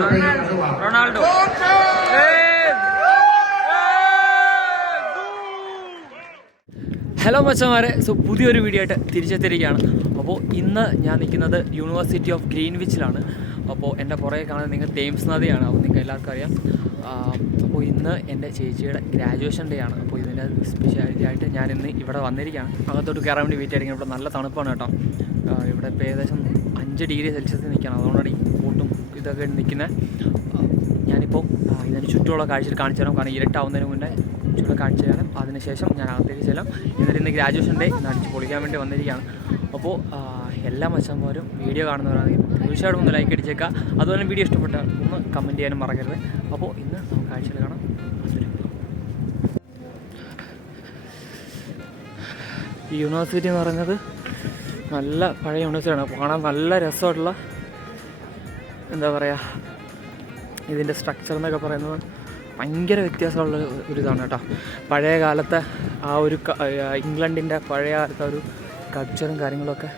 Ronaldo. Hello മച്ചന്മാരെ, പുതിയൊരു video ആയിട്ട് തിരിച്ചെത്തിയിരിക്കുകയാണ്. അപ്പോൾ ഇന്ന് ഞാൻ നിൽക്കുന്നത് യൂണിവേഴ്സിറ്റി ഓഫ് ഗ്രീൻവിച്ചിലാണ്. അപ്പോൾ എൻ്റെ പുറകെ കാണുന്നത് നിങ്ങൾ തേംസ് നദിയാണ്. അപ്പോൾ നിങ്ങൾക്ക് എല്ലാവർക്കും അറിയാം. അപ്പോൾ ഇന്ന് എൻ്റെ ചേച്ചിയുടെ ഗ്രാജുവേഷൻ ഡേ ആണ്. അപ്പോൾ ഇതിൻ്റെ സ്പെഷ്യാലിറ്റി ആയിട്ട് ഞാൻ ഇന്ന് ഇവിടെ വന്നിരിക്കുകയാണ്. അകത്തോട്ട് കയറാൻ വേണ്ടി വെയിറ്റ് ആയിരിക്കും. ഇവിടെ നല്ല തണുപ്പാണ് കേട്ടോ. ഇവിടെ ഇപ്പോൾ ഏകദേശം 5 ഡിഗ്രി സെൽഷ്യസിൽ നിൽക്കുകയാണ്. അതുകൊണ്ടാണ് ഈ ബോട്ടും ഇതൊക്കെ നിൽക്കുന്നത്. ഞാനിപ്പോൾ ഇതിന് ചുറ്റുമുള്ള കാഴ്ചയിൽ കാണിച്ചു തരാം. കാരണം ഇരുട്ടാവുന്നതിന് മുന്നേ ചുറ്റുമുള്ള കാണിച്ചു തരാം. അതിനുശേഷം ഞാൻ അകത്തേക്ക് ചെല്ലാം. എന്നിട്ട് ഇന്ന് ഗ്രാജുവേഷൻ ഡേ ഇന്ന് അടിച്ച് പൊളിക്കാൻ വേണ്ടി വന്നിരിക്കുകയാണ്. അപ്പോൾ എല്ലാ മച്ചന്മാരും വീഡിയോ കാണുന്നവരാണെങ്കിൽ തീർച്ചയായിട്ടും ഒന്ന് ലൈക്ക് അടിച്ചേക്കുക. അതുപോലെ വീഡിയോ ഇഷ്ടപ്പെട്ടാൽ ഒന്ന് കമൻറ്റ് ചെയ്യാനും മറക്കരുത്. അപ്പോൾ ഇന്ന് നമുക്ക് കാഴ്ചയിൽ കാണാം. ഈ യൂണിവേഴ്സിറ്റി എന്ന് പറയുന്നത് നല്ല പഴയ യൂണിവേഴ്സിറ്റിയാണ്. കാണാൻ നല്ല രസമായിട്ടുള്ള എന്താ പറയുക, ഇതിൻ്റെ സ്ട്രക്ചർ എന്നൊക്കെ പറയുന്നത് ഭയങ്കര വ്യത്യാസമുള്ള ഒരു ഇതാണ് കേട്ടോ. പഴയ കാലത്തെ ആ ഒരു ഇംഗ്ലണ്ടിൻ്റെ പഴയ കാലത്തെ ഒരു കൾച്ചറും കാര്യങ്ങളൊക്കെ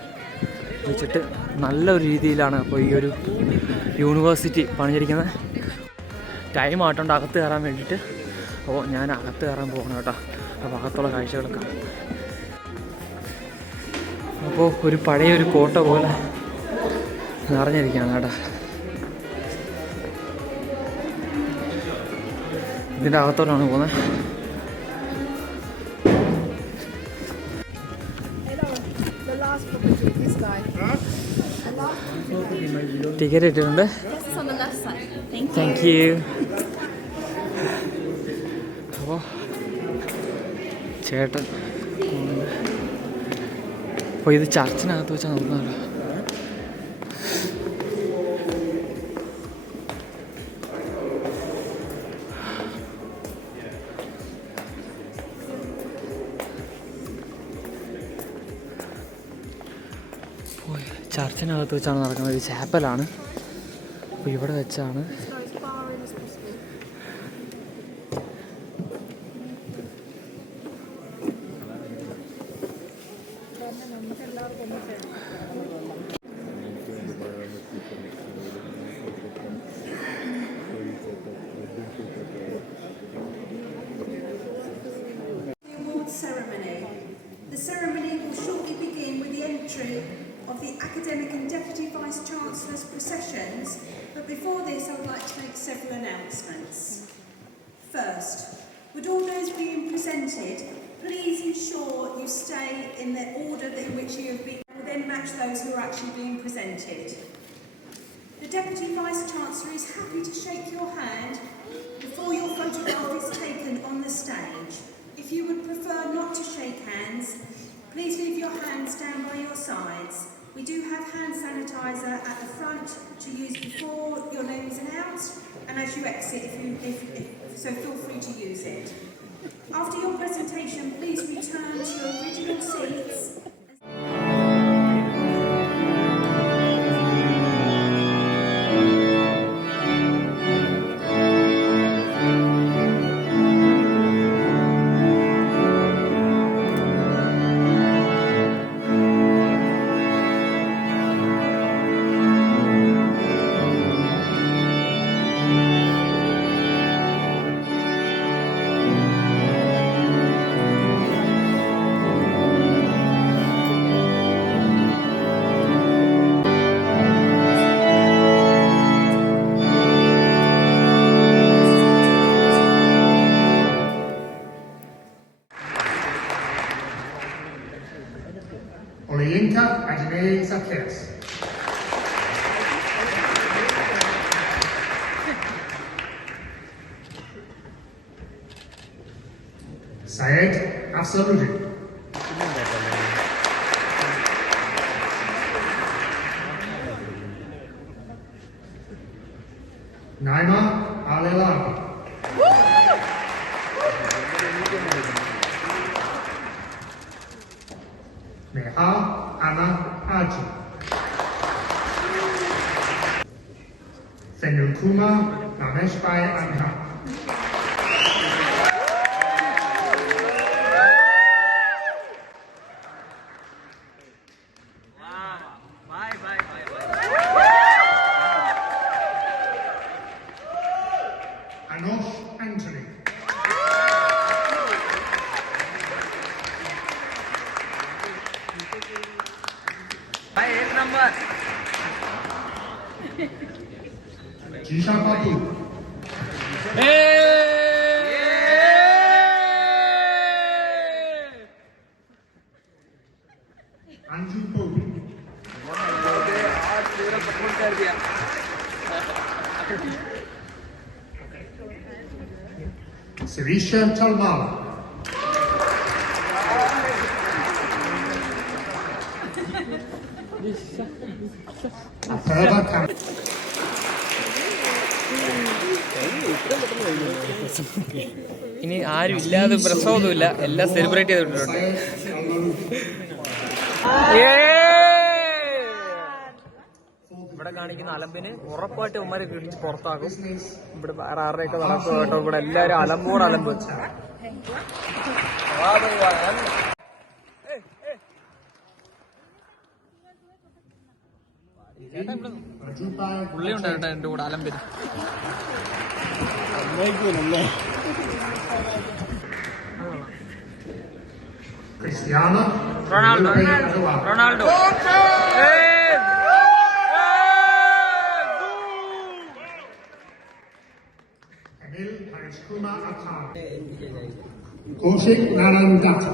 വെച്ചിട്ട് നല്ലൊരു രീതിയിലാണ് അപ്പോൾ ഈ ഒരു യൂണിവേഴ്സിറ്റി പണിഞ്ഞിരിക്കുന്നത്. ടൈം ആയിട്ടുണ്ട് അകത്ത് കയറാൻ വേണ്ടിയിട്ട്. അപ്പോൾ ഞാൻ അകത്ത് കയറാൻ പോകണം കേട്ടോ. അപ്പോൾ അകത്തുള്ള കാഴ്ചകളൊക്കെ അപ്പോൾ ഒരു പഴയൊരു കോട്ട പോലെ നിറഞ്ഞിരിക്കുകയാണ് കേട്ടോ. ഇതിൻ്റെ അകത്തോട്ടാണ് പോകുന്നത്. ടിക്കറ്റ് ഇട്ടിട്ടുണ്ട്. Thank you. അപ്പോൾ ചേട്ടൻ അപ്പോൾ ഇത് ചർച്ചിനകത്ത് വെച്ചാൽ നോക്കുന്നല്ലോ. ചർച്ചിനകത്ത് വെച്ചാണ് നടക്കുന്നത്. ഒരു ചാപ്പലാണ്. അപ്പോൾ ഇവിടെ വെച്ചാണ് of the academic and deputy vice chancellor's processions, but before this I would like to make several announcements. First, would all those being presented please ensure you stay in the order in which you have been, will then match those who are actually being presented. The deputy vice chancellor is happy to shake your hand before your photograph is taken on the stage. If you would prefer not to shake hands, please leave your hands down by your sides. We do have hand sanitizer at the front to use before your name is announced and as you exit, so feel free to use it. After your presentation, please return to your original seats. Olayinka Ajmei Zacchaeus. Syed Afsaruddin. Naima Alelabi. Neha Anna Haji. Fenulkuma Nameshbai Anha. Anosh Anthony. Hi, 8 number. Jisha Babu. Anju Bo. Sirisha Talmala. Apurva Kam. ഇനി ആരും ഇല്ലാതെ പ്രസവമൊന്നുമില്ല, എല്ലാം celebrate ചെയ്തിട്ടുണ്ട്. Syed Al-Maruf. ഇവിടെ കാണിക്കുന്ന അലമ്പിന് ഉറപ്പായിട്ട് ഉമ്മാരെ കിടിച്ച് പുറത്താക്കും. ഇവിടെ വേറെ ആരുടെയൊക്കെ നടക്കും കേട്ടോ. ഇവിടെ എല്ലാരും അലമ്പോട് അലമ്പ്. പുള്ളി ഉണ്ടായിട്ടോ എന്റെ കൂടെ അലമ്പിന്. Cristiano Ronaldo Ronaldo. Ronaldo Emil Harish Kumar Akhar. Kaushik Naran Datta.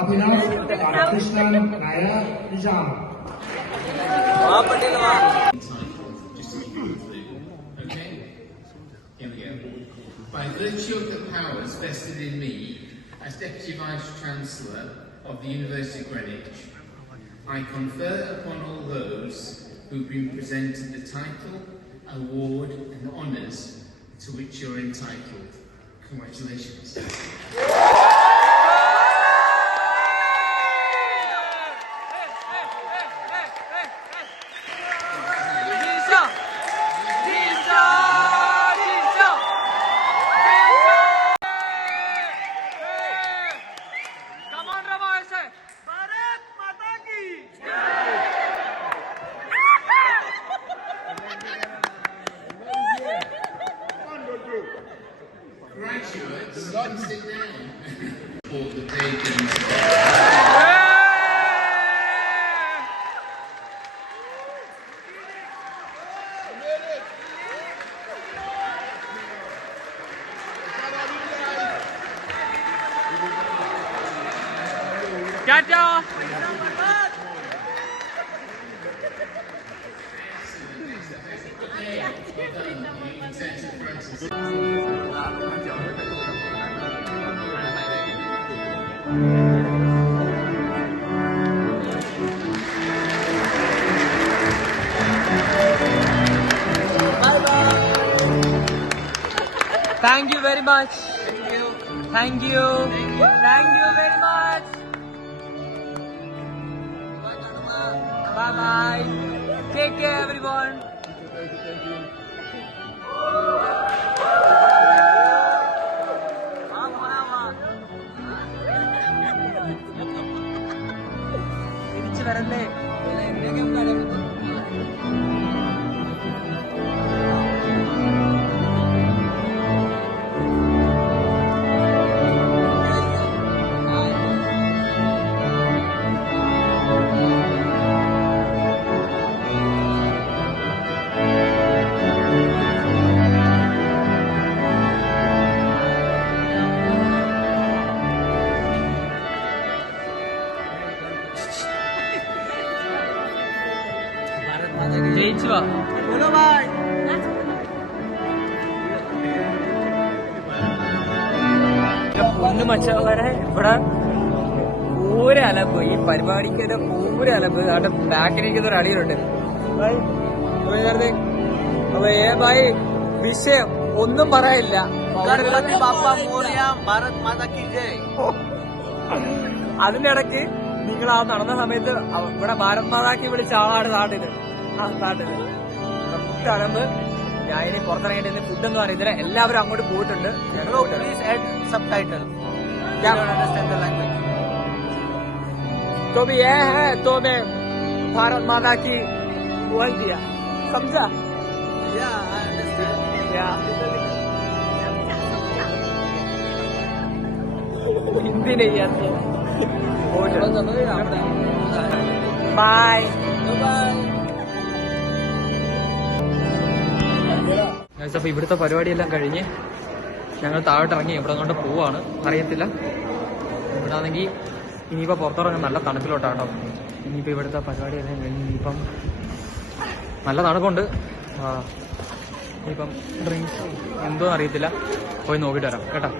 Abhinav Krishnan Naya Nizam. By virtue of the powers vested in me as Deputy Vice-Chancellor of the University of Greenwich, I confer upon all those who have been presented the title, award and honours to which you're entitled. Congratulations. Graduates, sit down for the pagans. Tata. Thank you very much. Thank you. Thank you very much. Bye bye. Take care, everyone. തിരിച്ചു വരല്ലേ? ജയിച്ചു വാ. പൊന്നു മച്ചവരെ ഇവിടെ പൂര അലമ്പ്. ഈ പരിപാടിക്ക് പൂര അലമ്പ്. അവിടെ ബാക്കിലിരിക്കുന്ന ഒരു അടിയുണ്ട്. അപ്പൊ ഭായി വിഷയം ഒന്നും പറയില്ല. അതിനിടയ്ക്ക് നിങ്ങൾ ആ നടന്ന സമയത്ത് ഇവിടെ ഭാരത് മാതാക്കി വിളിച്ച ആളാണ് നാട്ടില്. ആ നാട്ടില് അലമ്പ്. ഞാൻ ഇനി പുറത്തിറങ്ങിയിട്ട് ഫുഡൊന്നും അറിയത്തില്ല. എല്ലാവരും അങ്ങോട്ട് പോയിട്ടുണ്ട്. Please add subtitle. Yeah, I don't understand the language. तो भी ये है तो मैं भारत माता की बोल दिया, समझा? हिंदी नहीं आती। बाय അപ്പോൾ ഇവിടുത്തെ പരിപാടിയെല്ലാം കഴിഞ്ഞ് ഞങ്ങൾ താഴോട്ടിറങ്ങി ഇവിടെ കൊണ്ട് പോവാണ്. അറിയത്തില്ല, ഇവിടെ ആണെങ്കിൽ ഇനിയിപ്പോൾ പുറത്തിറങ്ങാൻ നല്ല തണുപ്പിലോട്ടാട്ടോ. ഇനിയിപ്പോൾ ഇവിടുത്തെ പരിപാടിയെല്ലാം കഴിഞ്ഞ് ഇനിയിപ്പം നല്ല തണുപ്പുണ്ട്. ഇനിയിപ്പം ഡ്രിങ്ക്സ് എന്തോ അറിയത്തില്ല, പോയി നോക്കിയിട്ട് വരാം കേട്ടോ.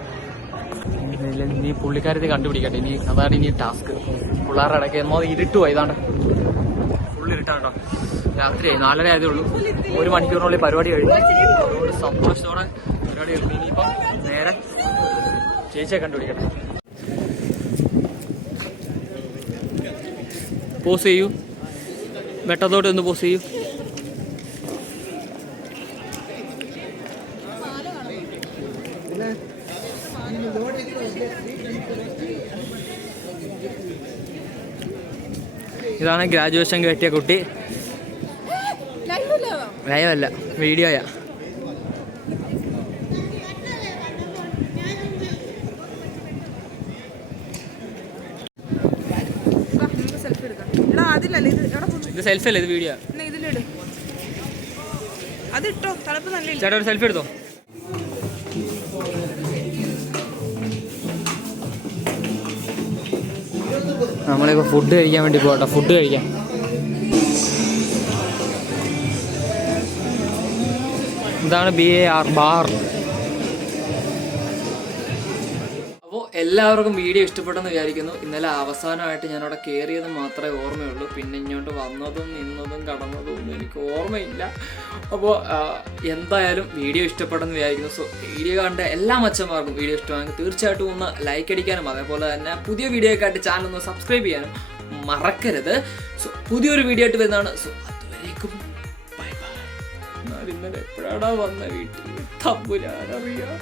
ഇനി പുള്ളിക്കാരത്തെ കണ്ടുപിടിക്കട്ടെ, ഇനി അതാണ് ഇനി ടാസ്ക്. പിള്ളേരുടെ ഇടയ്ക്ക് എന്നോ ഇരുട്ടുപോയി, ഇതാണ്ട് ഫുള്ളിരുട്ടാട്ടോ. രാത്രിയായി, 4:30 ആയതേ ഉള്ളൂ. 1 മണിക്കൂറിനുള്ളിൽ പരിപാടി കഴിഞ്ഞു. അതുകൊണ്ട് സന്തോഷത്തോടെ പരിപാടി കഴിഞ്ഞു. ഇനിയിപ്പം നേരെ ചേച്ചിയെ കണ്ടുപിടിക്കട്ടെ. പോസ് ചെയ്യൂ, വെട്ടത്തോട്ട് ഒന്ന് പോസ് ചെയ്യൂ. ഇതാണ് ഗ്രാജുവേഷൻ കയറ്റിയ കുട്ടി. ലൈവല്ല, വീഡിയോയാ. ഇത് സെൽഫി അല്ലേ, ഇത് വീഡിയോ. ചേട്ടാ ഒരു സെൽഫി എടുത്തോ. നമ്മളിപ്പോൾ ഫുഡ് കഴിക്കാൻ വേണ്ടി പോകട്ടെ. ഫുഡ് കഴിക്കാം. ഇതാണ് BAR ബാർ. അപ്പോൾ എല്ലാവർക്കും വീഡിയോ ഇഷ്ടപ്പെട്ടെന്ന് വിചാരിക്കുന്നു. ഇന്നലെ അവസാനമായിട്ട് ഞാനവിടെ കയറിയത് മാത്രമേ ഓർമ്മയുള്ളൂ. പിന്നെ ഇങ്ങോട്ട് വന്നതും നിന്നതും കടന്നതും ഒന്നും എനിക്ക് ഓർമ്മയില്ല. അപ്പോൾ എന്തായാലും വീഡിയോ ഇഷ്ടപ്പെട്ടെന്ന് വിചാരിക്കുന്നു. സോ വീഡിയോ കണ്ട എല്ലാ മച്ചന്മാർക്കും വീഡിയോ ഇഷ്ടമാണെങ്കിൽ തീർച്ചയായിട്ടും ഒന്ന് ലൈക്ക് അടിക്കാനും അതേപോലെ തന്നെ പുതിയ വീഡിയോ ഒക്കെ ആയിട്ട് ചാനൽ ഒന്ന് സബ്സ്ക്രൈബ് ചെയ്യാനും മറക്കരുത്. സോ പുതിയൊരു വീഡിയോ ആയിട്ട് വരുന്നതാണ്. സോ അതുവരേക്കും ബൈ ബൈ. ഇന്നലെ എപ്പോഴാണ് വന്ന വീട്ടിൽ തമ്പുരാനറിയാം.